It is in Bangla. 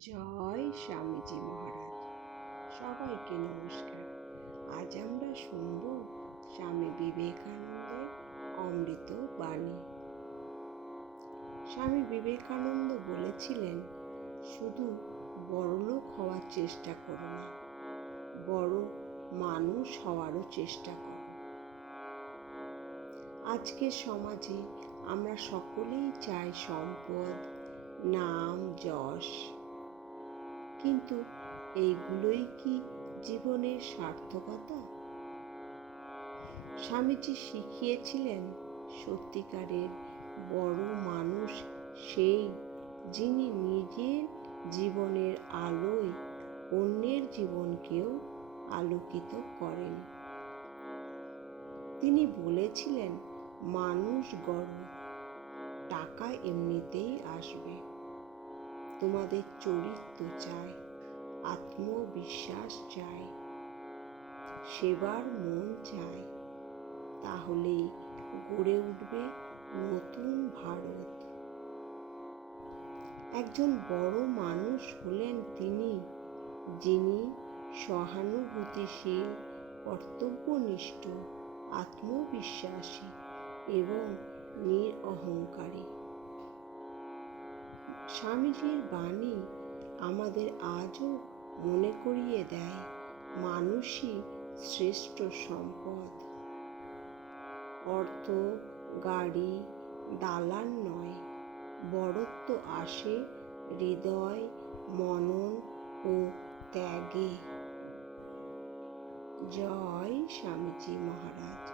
জয় স্বামীজি মহারাজ। সবাইকে নমস্কার। আজ আমরা শুনব স্বামী বিবেকানন্দের অমৃত বাণী। স্বামী বিবেকানন্দ বলেছিলেন, শুধু বড়লোক হওয়ার চেষ্টা করো না, বড় মানুষ হওয়ারও চেষ্টা করো। আজকের সমাজে আমরা সকলেই চাই সম্পদ, নাম, যশ, কিন্তু এইগুলোই কি জীবনের সার্থকতা? স্বামীজি শিখিয়েছিলেন, সত্যিকারের বড় মানুষ সেই, যিনি নিজের জীবনের আলোয় অন্যের জীবনকেও আলোকিত করেন। তিনি বলেছিলেন, মানুষ গড়ো, টাকা এমনিতেই আসবে। তোমাদের চরিত্র চাই, আত্মবিশ্বাস চাই, সেবার মন চাই, তাহলেই গড়ে উঠবে নতুন ভারত। একজন বড় মানুষ হলেন তিনি, যিনি সহানুভূতিশীল, কর্তব্যনিষ্ঠ, আত্মবিশ্বাসী এবং নিরহংকারী। স্বামীজির বাণী আমাদের আজও মনে করিয়ে দেয়, মানুষই শ্রেষ্ঠ সম্পদ। অর্থ, গাড়ি, দালান নয়, বড়ত্ব আসে হৃদয়, মনন ও ত্যাগে। জয় স্বামীজি মহারাজ।